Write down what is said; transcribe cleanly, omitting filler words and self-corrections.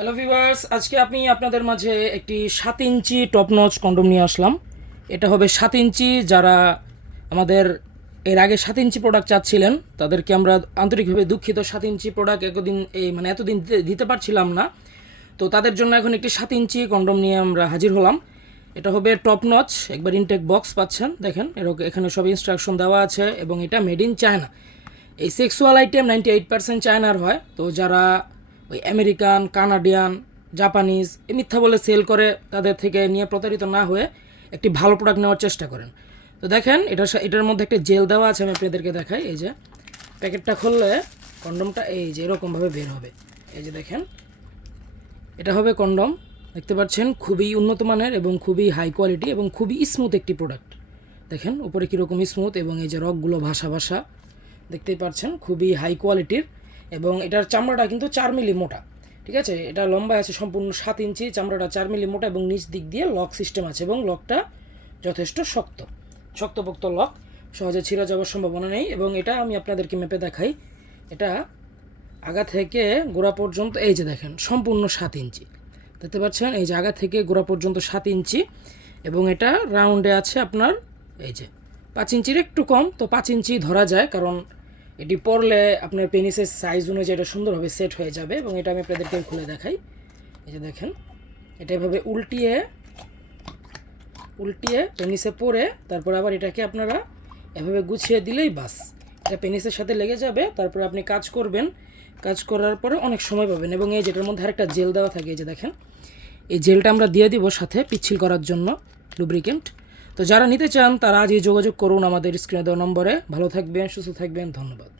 Hello viewers, আজকে আমি আপনাদের মাঝে একটি 7 ইঞ্চি টপ নচ কন্ডম নিয়ে আসলাম। এটা হবে 7 ইঞ্চি। যারা আমাদের এর আগে 7 ইঞ্চি প্রোডাক্ট চাচ্ছিলেন তাদেরকে আমরা আন্তরিকভাবে দুঃখিত। 7 ইঞ্চি প্রোডাক্ট এতদিন দিতে পারছিলাম না, তো তাদের জন্য এখন একটি 7 ইঞ্চি কন্ডম নিয়ে আমরা হাজির হলাম। এটা হবে টপ নচ, একবার ইনটেক বক্স পাচ্ছেন, দেখেন এখানে সব ইনস্ট্রাকশন দেওয়া আছে এবং এটা মেড ইন চায়না। এই সেক্সুয়াল আইটেম 98% চায়নার হয়। তো যারা ওই আমেরিকান, কানাডিয়ান, জাপানিজ মিথ্যা বলে সেল করে তাদের থেকে নিয়ে প্রতারিত না হয়ে একটি ভালো প্রোডাক্ট নেওয়ার চেষ্টা করেন। তো দেখেন এটার মধ্যে একটা জেল দেওয়া আছে, আমি আপনাদেরকে দেখাই। এই যে প্যাকেটটা খুললে কন্ডমটা এই যে এরকমভাবে বের হবে। এই যে দেখেন, এটা হবে কন্ডম। দেখতে পাচ্ছেন খুবই উন্নত মানের এবং খুবই হাই কোয়ালিটি এবং খুবই স্মুথ একটি প্রোডাক্ট। দেখেন উপরে কীরকম স্মুথ এবং এই যে রকগুলো ভাসা ভাসা দেখতেই পাচ্ছেন, খুবই হাই কোয়ালিটির। এবং এটার চামড়াটা কিন্তু 4 মিলি মোটা, ঠিক আছে। এটা লম্বায় আছে সম্পূর্ণ 7 ইঞ্চি, চামড়াটা 4 মিলি মোটা এবং নিচ দিক দিয়ে লক সিস্টেম আছে এবং লকটা যথেষ্ট শক্তপোক্ত লক, সহজে ছিঁড়ে যাওয়ার সম্ভাবনা নেই। এবং এটা আমি আপনাদেরকে মেপে দেখাই। এটা আগা থেকে গোড়া পর্যন্ত এই যে দেখেন সম্পূর্ণ 7 ইঞ্চি, দেখতে পাচ্ছেন। এই যে আগা থেকে গোড়া পর্যন্ত 7 ইঞ্চি এবং এটা রাউন্ডে আছে আপনার এই যে 5 ইঞ্চির একটু কম, তো 5 ইঞ্চি ধরা যায়, কারণ এটি পরলে আপনার পেনিসের সাইজ অনুযায়ী এটা সুন্দরভাবে সেট হয়ে যাবে। এবং এটা আমি আপনাদেরকে খুলে দেখাই। এই যে দেখেন, এটা এভাবে উল্টিয়ে পেনিসে পরে তারপর আবার এটাকে আপনারা এভাবে গুছিয়ে দিলেই বাস, এটা পেনিসের সাথে লেগে যাবে। তারপর আপনি কাজ করবেন, কাজ করার পরে অনেক সময় পাবেন। এবং এই যেটার মধ্যে আরেকটা জেল দেওয়া থাকে, এই যে দেখেন, এই জেলটা আমরা দিয়ে দিব সাথে পিচ্ছিল করার জন্য, লুব্রিকেন্ট। তো যারা নিতে চান তারা আজই যোগাযোগ করুন আমাদের স্ক্রিনে দেওয়া নম্বরে। ভালো থাকবেন, সুস্থ থাকবেন, ধন্যবাদ।